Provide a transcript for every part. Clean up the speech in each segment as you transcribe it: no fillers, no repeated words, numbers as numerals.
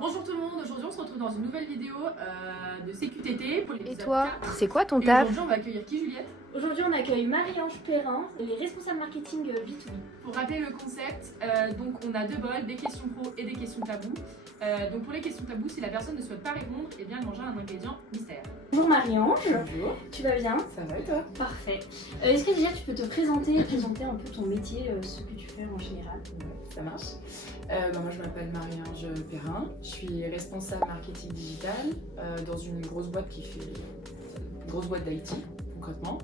Bonjour tout le monde, aujourd'hui on se retrouve dans une nouvelle vidéo de CQTT pour Et l'épisode toi, 4. c'est quoi ton Et taf? aujourd'hui on va accueillir qui, Juliette? Aujourd'hui, on accueille Marie-Ange Perrin, elle est responsable marketing B2B. Pour rappeler le concept, donc on a deux bols, des questions pro et des questions tabou. Donc pour les questions tabou, si la personne ne souhaite pas répondre, eh bien elle mangera un ingrédient mystère. Bonjour Marie-Ange, Bonjour, tu vas bien? ça va et toi? Parfait. Est-ce que déjà tu peux te présenter un peu ton métier, ce que tu fais en général? Ouais, ça marche. Moi je m'appelle Marie-Ange Perrin, je suis responsable marketing digital dans une grosse boîte d'IT concrètement.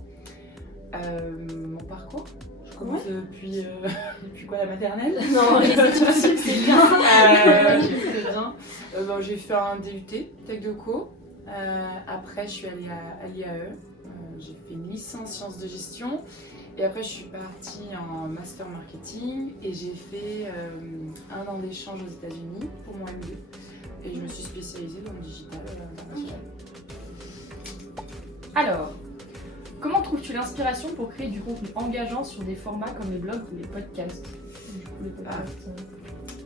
Mon parcours, je commence depuis quoi, la maternelle? Non, les études sup, c'est bien. J'ai fait un DUT, Tech de Co. Après je suis allée à l'IAE, j'ai fait une licence sciences de gestion. Et après, je suis partie en master marketing et j'ai fait un an d'échange aux États-Unis pour mon MBA. Et je me suis spécialisée dans le digital international. Alors, comment trouves-tu l'inspiration pour créer du contenu engageant sur des formats comme les blogs ou les podcasts?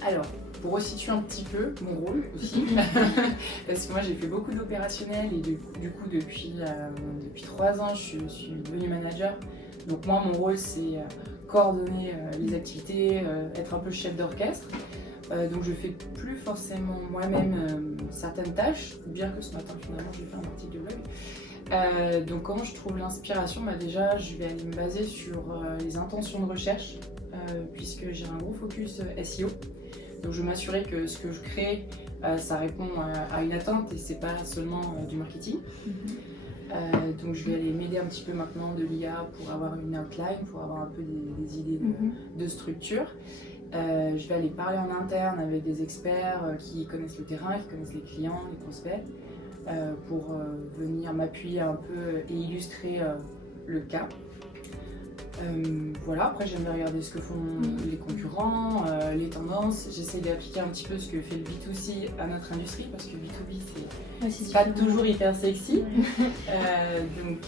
Alors, pour resituer un petit peu mon rôle aussi, parce que moi j'ai fait beaucoup d'opérationnel et du coup depuis 3 ans je suis devenue manager. Donc moi mon rôle c'est coordonner les activités, être un peu chef d'orchestre. Donc je fais plus forcément moi-même certaines tâches, bien que ce matin finalement j'ai fait un article de blog. Donc comment je trouve l'inspiration? Déjà je vais aller me baser sur les intentions de recherche, puisque j'ai un gros focus SEO. Donc je veux m'assurer que ce que je crée, ça répond à une attente et c'est pas seulement du marketing. Donc je vais aller m'aider un petit peu maintenant de l'IA pour avoir une outline, pour avoir un peu des idées de structure. Je vais aller parler en interne avec des experts qui connaissent le terrain, qui connaissent les clients, les prospects, pour venir m'appuyer un peu et illustrer le cas. Voilà, après j'aime bien regarder ce que font les concurrents, les tendances. J'essaie d'appliquer un petit peu ce que fait le B2C à notre industrie, parce que B2B c'est pas toujours hyper sexy. Donc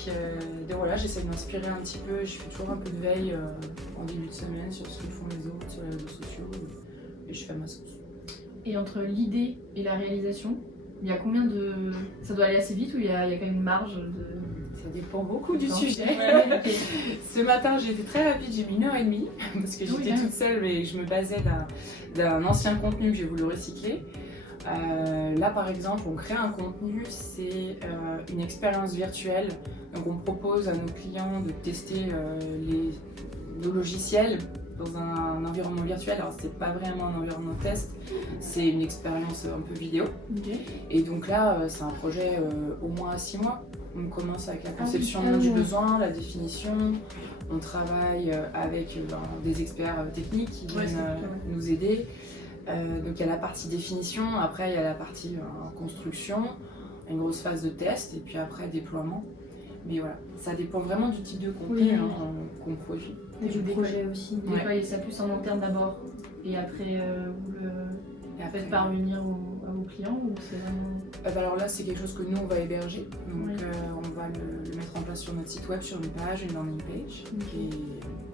voilà, j'essaie de m'inspirer un petit peu. Je fais toujours un peu de veille en début de semaine sur ce que font les autres sur les réseaux sociaux et je fais ma sauce. Et entre l'idée et la réalisation, il y a combien de... Ça doit aller assez vite ou il y a quand même une marge de... Ça dépend beaucoup du sujet. Okay. Ce matin, j'ai été très rapide, j'ai mis 1h30 parce que j'étais toute seule et je me basais d'un ancien contenu que j'ai voulu recycler. Là, par exemple, on crée un contenu, c'est une expérience virtuelle. Donc, on propose à nos clients de tester nos logiciels dans un environnement virtuel. Alors, c'est pas vraiment un environnement test, c'est une expérience un peu vidéo. Okay. Et donc là, c'est un projet au moins à 6 mois. On commence avec la conception du besoin, la définition. On travaille avec des experts techniques qui viennent nous aider. Donc il y a la partie définition, après il y a la partie construction, une grosse phase de test et puis après déploiement. Mais voilà, ça dépend vraiment du type de contenu qu'on produit. Et du projet aussi. Déployer ça plus en interne d'abord et après vous le faites parvenir à vos clients ou c'est vraiment... Alors là c'est quelque chose que nous on va héberger. Donc on va le mettre en place sur notre site web, sur une page, une landing page.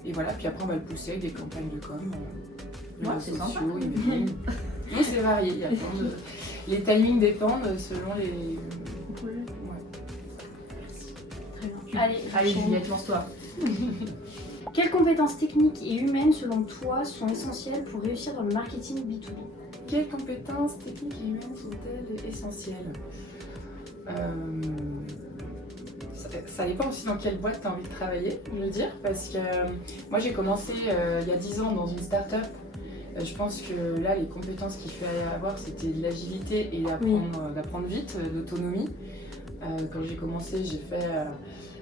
Et voilà, puis après on va le pousser avec des campagnes de com. C'est sympa. Non, c'est varié, il y a plein de... Les timings dépendent selon les projets. Très bien. Allez Juliette, lance-toi. Quelles compétences techniques et humaines selon toi sont essentielles pour réussir dans le marketing B2B? Quelles compétences techniques et humaines sont-elles essentielles? Ça dépend aussi dans quelle boîte tu as envie de travailler, je veux dire, parce que moi j'ai commencé il y a 10 ans dans une start-up. Je pense que là, les compétences qu'il fallait avoir, c'était de l'agilité et d'apprendre vite, d'autonomie. Quand j'ai commencé, j'ai fait...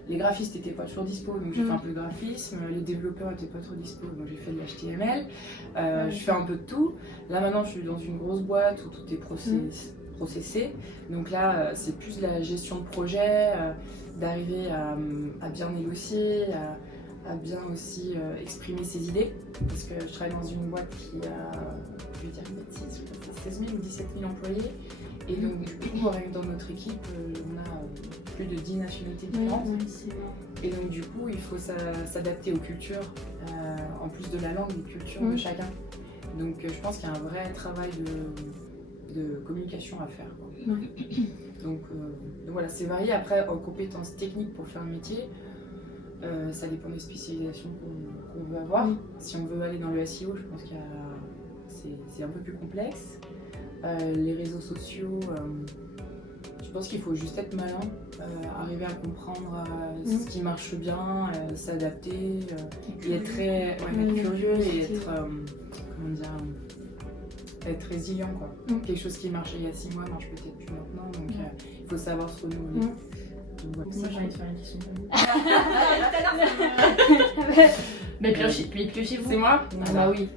les graphistes n'étaient pas toujours dispo, donc j'ai fait un peu de graphisme. Les développeurs n'étaient pas trop dispo, donc j'ai fait de l'HTML. Je fais un peu de tout. Là, maintenant, je suis dans une grosse boîte où tout est processé. Donc là, c'est plus de la gestion de projet, d'arriver à bien négocier, à bien aussi exprimer ses idées, parce que je travaille dans une boîte qui a, je vais dire une bêtise, 16 000 ou 17 000 employés, et donc du coup dans notre équipe on a plus de 10 nationalités différentes, et donc du coup il faut s'adapter aux cultures, en plus de la langue, les cultures de chacun. Donc je pense qu'il y a un vrai travail de communication à faire, quoi. Ouais. Donc voilà, c'est varié. Après, en compétences techniques pour faire le métier, ça dépend des spécialisations qu'on veut avoir. Oui. Si on veut aller dans le SEO, je pense c'est un peu plus complexe. Les réseaux sociaux, je pense qu'il faut juste être malin, arriver à comprendre ce qui marche bien, s'adapter, et être très être curieux et être, comment dire, être résilient, quoi. Quelque chose qui marchait il y a 6 mois marche peut-être plus maintenant, donc il faut savoir se renouveler. Donc, Moi, j'ai envie de faire une question. Mais piochez-vous. C'est moi? Ah bah oui.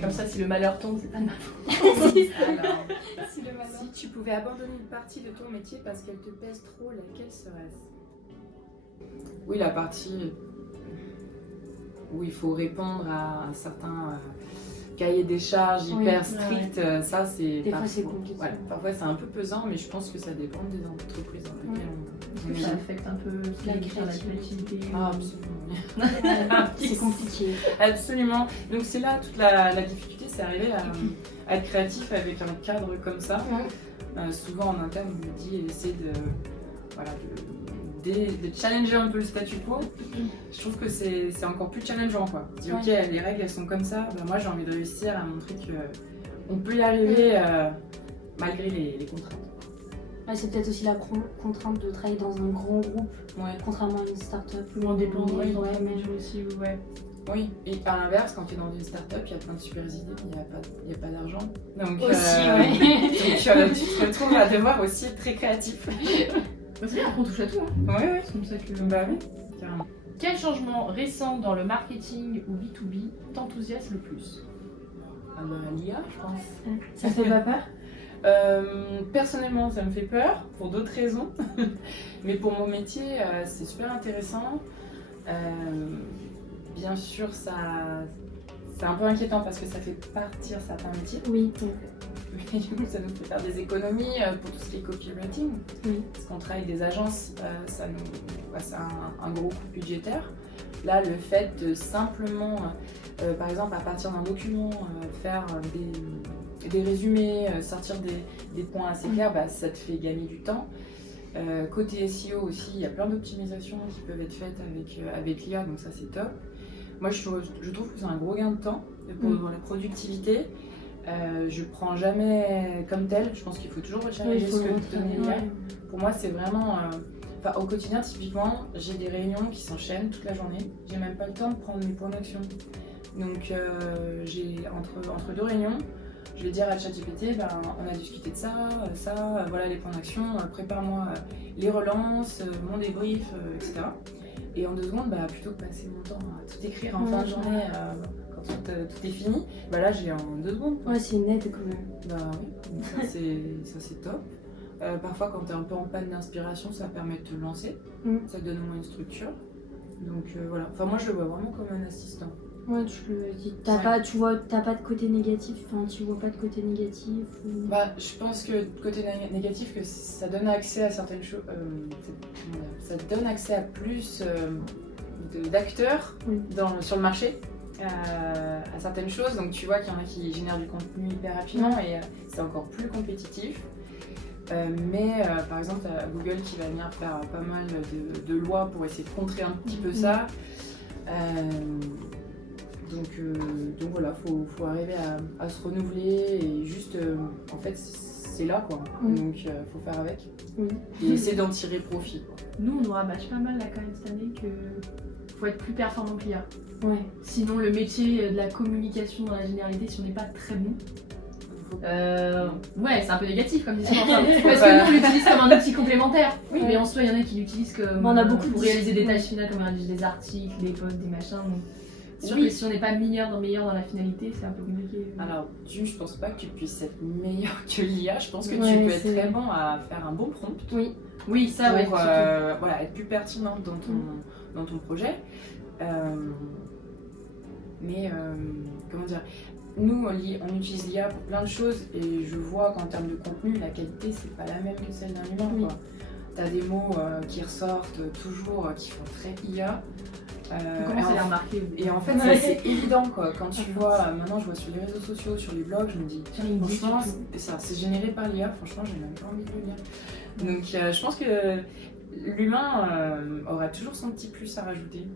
Comme ça, si le malheur tombe, c'est pas de ma faute. Alors, Si le malin. si tu pouvais abandonner une partie de ton métier parce qu'elle te pèse trop, laquelle serait-ce? Oui, la partie où il faut répondre à un certain cahier des charges hyper strict, ça c'est Des fois, c'est compliqué. Ouais, parfois c'est un peu pesant, mais je pense que ça dépend des entreprises dans lesquelles on Ça est. affecte un peu La la créativité. Ah, absolument. C'est compliqué. Absolument. Donc c'est là toute la difficulté, c'est arriver à être créatif avec un cadre comme ça. Souvent en interne, on me dit essayer de challenger un peu le statu quo. Je trouve que c'est encore plus challengeant, quoi. Je dis ok, les règles elles sont comme ça, ben moi j'ai envie de réussir à montrer qu'on peut y arriver malgré les contraintes. Ouais, c'est peut-être aussi la contrainte de travailler dans un grand groupe, contrairement à une start-up. Plus indépendant, Ouais, mais aussi, ouais. Oui, et à l'inverse, quand tu es dans une start-up, il y a plein de super idées, il n'y a pas d'argent. Donc, Aussi, donc tu te retrouves à devoir aussi être très créatif. C'est vrai qu'on touche à tout. Ouais, ouais. C'est comme ça que. Bah oui, carrément. Quel changement récent dans le marketing ou B2B t'enthousiasme le plus? L'IA, je pense. Ça fait pas peur? Personnellement, ça me fait peur pour d'autres raisons. Mais pour mon métier, c'est super intéressant. Bien sûr, c'est un peu inquiétant parce que ça fait partir certains métiers. Oui. Mais du coup, ça nous fait faire des économies pour tout ce qui est copywriting. Oui. Parce qu'on travaille avec des agences, c'est un gros coût budgétaire. Là, le fait de simplement, par exemple, à partir d'un document, faire des résumés, sortir des points assez clairs, ça te fait gagner du temps. Côté SEO aussi, il y a plein d'optimisations qui peuvent être faites avec l'IA, donc ça c'est top. Moi je trouve que c'est un gros gain de temps pour la productivité. Je prends jamais comme tel, je pense qu'il faut toujours rechallenger ce que te donne l'IA. Pour moi c'est vraiment... au quotidien typiquement, j'ai des réunions qui s'enchaînent toute la journée. J'ai même pas le temps de prendre mes points d'action. Donc j'ai entre deux réunions, je vais dire à ChatGPT, on a discuté de ça, voilà les plans d'action, prépare-moi les relances, mon débrief, etc. Et en 2 secondes, plutôt que passer mon temps à tout écrire en fin de journée, quand tout est fini, là j'ai en 2 secondes. Ouais, c'est une aide quand même. Oui, donc ça c'est top. Parfois quand tu es un peu en panne d'inspiration, ça permet de te lancer, ça te donne au moins une structure. Donc voilà, moi je le vois vraiment comme un assistant. Ouais, tu le dis. T'as pas de côté négatif, tu vois pas de côté négatif ou... Je pense que côté négatif, que ça donne accès à certaines choses, ça donne accès à plus d'acteurs sur le marché, à certaines choses. Donc tu vois qu'il y en a qui génèrent du contenu hyper rapidement et c'est encore plus compétitif. Mais par exemple, Google qui va venir faire pas mal de lois pour essayer de contrer un petit peu ça. Donc voilà, faut arriver à se renouveler et juste, en fait, c'est là quoi. Donc faut faire avec et essayer d'en tirer profit, quoi. Nous, on nous rabâche pas mal là quand même cette année que faut être plus performant que l'IA. Ouais. Sinon, le métier de la communication dans la généralité, si on n'est pas très bon, c'est un peu négatif comme discours. Parce que nous, on l'utilise comme un outil complémentaire. Oui, mais en soi, il y en a qui l'utilisent comme on a beaucoup pour réaliser des tâches finales, comme rédiger des articles, des posts, des machins. Donc, c'est sûr que si on n'est pas meilleur dans la finalité, c'est un peu compliqué. Alors, je pense pas que tu puisses être meilleur que l'IA. Je pense que tu peux être très bon à faire un bon prompt. Oui, ça, pour être plus pertinente dans ton projet. Mais comment dire, nous on utilise l'IA pour plein de choses et je vois qu'en termes de contenu, la qualité c'est pas la même que celle d'un humain. T'as des mots qui ressortent toujours, qui font très IA. Comment ça les remarquer? Et en fait, c'est évident quoi. Quand tu vois, maintenant je vois sur les réseaux sociaux, sur les blogs, je me dis, franchement, c'est généré par l'IA, franchement, j'ai même pas envie de le lire. Donc je pense que l'humain aura toujours son petit plus à rajouter.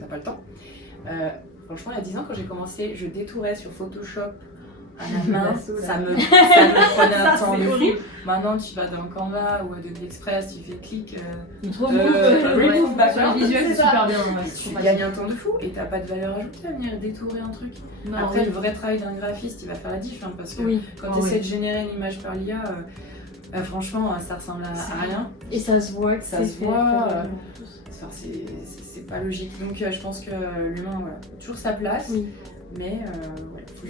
T'as pas le temps. Franchement, il y a 10 ans, quand j'ai commencé, je détourais sur Photoshop à la main, ça me prenait un temps de fou. Maintenant, tu vas dans Canva ou Adobe Express, tu fais clic. Remove background. Le visuel, c'est super bien. Tu gagnes un temps de fou et t'as pas de valeur ajoutée à venir détourer un truc. Non, après, le vrai travail d'un graphiste, il va faire la diff, hein, parce que quand tu essaies de générer une image par l'IA, franchement, ça ressemble à rien. Et ça se voit que ça se voit. C'est pas logique. Donc, je pense que l'humain, voilà, toujours sa place. Oui. Mais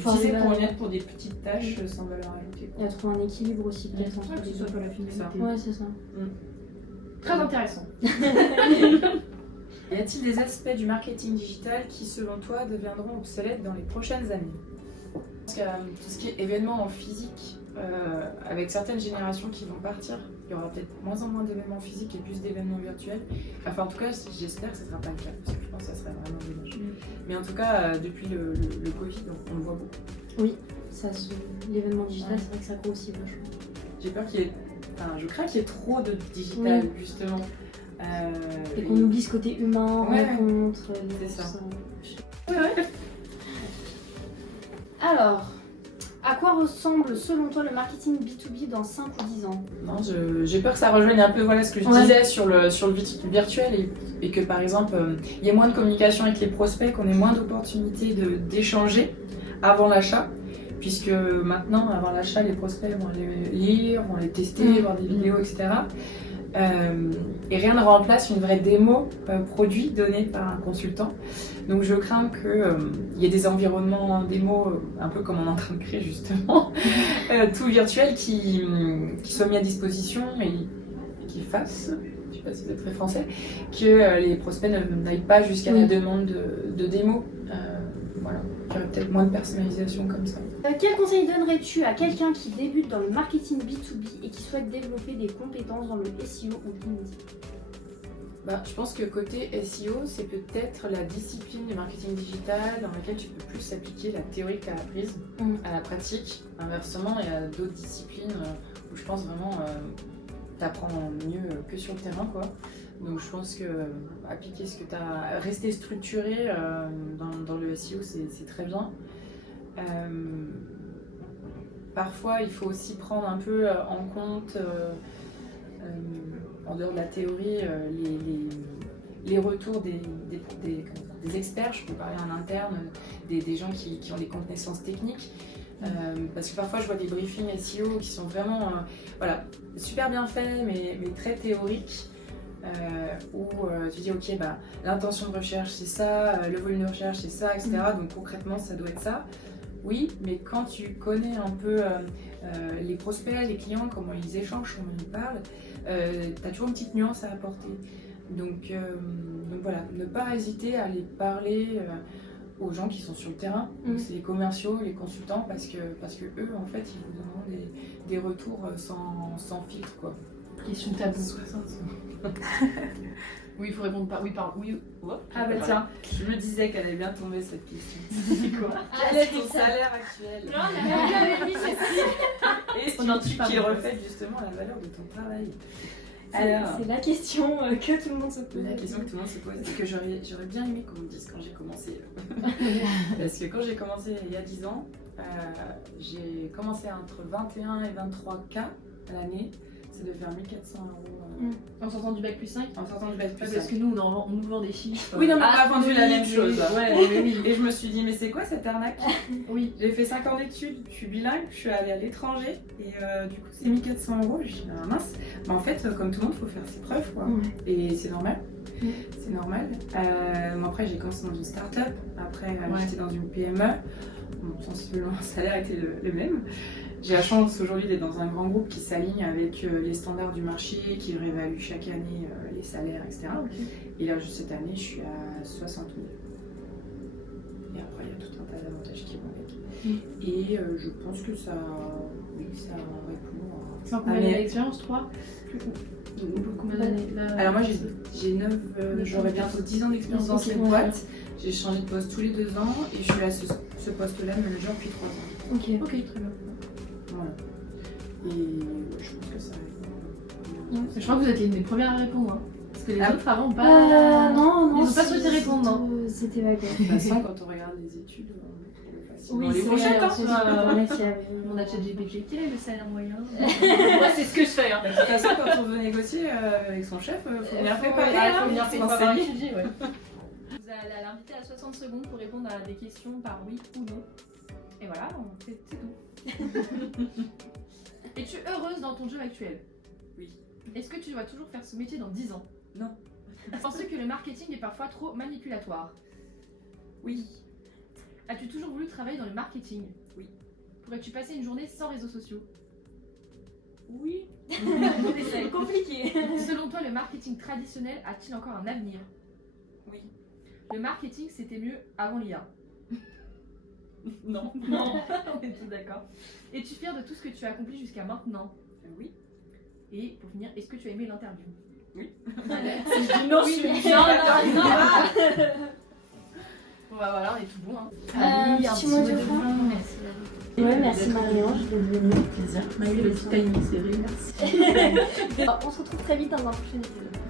faut l'utiliser pour des petites tâches sans valeur ajoutée. Il y a trouvé un équilibre aussi peut-être entre que les ce soit deux. pas la finalité. Ouais, c'est ça. Très intéressant. Y a-t-il des aspects du marketing digital qui, selon toi, deviendront obsolètes dans les prochaines années? Parce que tout ce qui est événements en physique, avec certaines générations qui vont partir, il y aura peut-être moins en moins d'événements physiques et plus d'événements virtuels. Enfin, en tout cas, j'espère que ce ne sera pas le cas, parce que je pense que ça serait vraiment dommage. Mais en tout cas, depuis le Covid, on le voit beaucoup. Oui, l'événement digital, c'est vrai que ça grossit vachement. J'ai peur qu'il y ait... Enfin, je crains qu'il y ait trop de digital, justement. Et qu'on oublie ce côté humain, rencontre... C'est ça. Alors... À quoi ressemble selon toi le marketing B2B dans 5 ou 10 ans? Non, j'ai peur que ça rejoigne un peu ce que je disais sur le virtuel et que par exemple il y ait moins de communication avec les prospects, qu'on ait moins d'opportunités d'échanger avant l'achat, puisque maintenant avant l'achat les prospects vont les lire, vont les tester, voir des vidéos, etc. Et rien ne remplace une vraie démo produit donnée par un consultant. Donc je crains qu'il y ait des environnements démo un peu comme on est en train de créer justement, tout virtuel qui soit mis à disposition et qui fasse, je sais pas si c'est très français, que les prospects n'aillent pas jusqu'à la demande de démo. Voilà, il y aurait peut-être moins de personnalisation comme ça. Quel conseil donnerais-tu à quelqu'un qui débute dans le marketing B2B et qui souhaite développer des compétences dans le SEO ou LinkedIn? Je pense que côté SEO, c'est peut-être la discipline du marketing digital dans laquelle tu peux plus appliquer la théorie que tu as apprise à la pratique. Inversement, il y a d'autres disciplines où je pense vraiment tu apprends mieux que sur le terrain, quoi. Donc je pense que appliquer ce que tu as, rester structuré dans le SEO, c'est très bien. Parfois, il faut aussi prendre un peu en compte, en dehors de la théorie, les retours des experts. Je peux parler en interne, des gens qui ont des connaissances techniques. Parce que parfois, je vois des briefings SEO qui sont vraiment super bien faits, mais très théoriques. Où tu dis ok, l'intention de recherche c'est ça, le volume de recherche c'est ça, etc. Donc concrètement ça doit être ça. Oui, mais quand tu connais un peu les prospects, les clients, comment ils échangent, comment ils parlent, tu as toujours une petite nuance à apporter. Donc voilà, ne pas hésiter à aller parler aux gens qui sont sur le terrain. Donc c'est les commerciaux, les consultants, parce que eux en fait ils vous donneront des retours sans filtre, quoi. Question tabou. Oui, il faut répondre par oui, oui. Ah bah tiens, je me disais qu'elle allait bien tomber cette question. C'est quoi? Quel est ton salaire actuel? Non, on avait mis ceci. Et qui reflète justement la valeur de ton travail. C'est la question que tout le monde se pose. La question que tout le monde se pose et que j'aurais bien aimé qu'on me dise quand j'ai commencé. Parce que quand j'ai commencé il y a 10 ans, j'ai commencé entre 21 et 23K à l'année. C'est de faire 1400 €. En sortant du bac plus 5? En sortant du bac plus 5. Parce que nous, on nous vend des chiffres. Oui, non, mais on a vendu la même chose. Oui. Et je me suis dit, mais c'est quoi cette arnaque? Oui. J'ai fait 5 ans d'études, je suis bilingue, je suis allée à l'étranger. Et du coup, c'est 1400 €. Je dis, mince. Mais en fait, comme tout le monde, il faut faire ses preuves, quoi. Et c'est normal. C'est normal. Après, j'ai commencé dans une start-up. Après, j'étais dans une PME. Sensiblement, le salaire était le même. J'ai la chance aujourd'hui d'être dans un grand groupe qui s'aligne avec les standards du marché, qui réévalue chaque année les salaires, etc. Et là, juste cette année, je suis à 60 000. Et après, il y a tout un tas d'avantages qui vont avec. Et je pense que ça répond à... C'est en combien d'années d'expérience, 3? Combien d'années là? Alors moi j'ai 9, j'aurai bientôt 10 ans d'expérience dans cette boîte. J'ai changé de poste tous les 2 ans et je suis à ce poste-là de manager depuis 3 ans. Ok. Ok, très bien. Voilà. Et je pense que ça. Je crois que vous êtes l'une des premières à répondre. Hein. Parce que les autres avant ont pas. Non, Ils ont pas souhaité répondre, non. C'était vague. De toute façon, quand on regarde les études, on est facile. Oui, Dans les c'est fourchettes, vrai, hein. c'est super fiable. On a ChatGPT. Quel est le salaire moyen? Moi, c'est ce que je fais. Hein. De toute façon, quand on veut négocier avec son chef, il faut bien préparer. Il faut hein, venir faut préparer un s'enseigner. sujet, ouais. Vous allez l'inviter à 60 secondes pour répondre à des questions par oui ou non. Et voilà, c'est tout. Es-tu heureuse dans ton job actuel? Oui. Est-ce que tu dois toujours faire ce métier dans 10 ans? Non. Penses-tu que le marketing est parfois trop manipulatoire? Oui. As-tu toujours voulu travailler dans le marketing? Oui. Pourrais-tu passer une journée sans réseaux sociaux? Oui. C'est compliqué. Selon toi, le marketing traditionnel a-t-il encore un avenir? Oui. Le marketing, c'était mieux avant l'IA? Non. Non, on est tous d'accord. Es-tu fière de tout ce que tu as accompli jusqu'à maintenant? Oui. Et pour finir, est-ce que tu as aimé l'interview? Oui. Si je dis non, Oui. je suis Non, non. non. Bon bah voilà, on est tout bon. Hein. Petit mot de fin. Merci. Ouais, merci Marie-Ange d'être venue. Plaisir. Marie, le petit timing serré, merci. On se retrouve très vite dans un prochain épisode.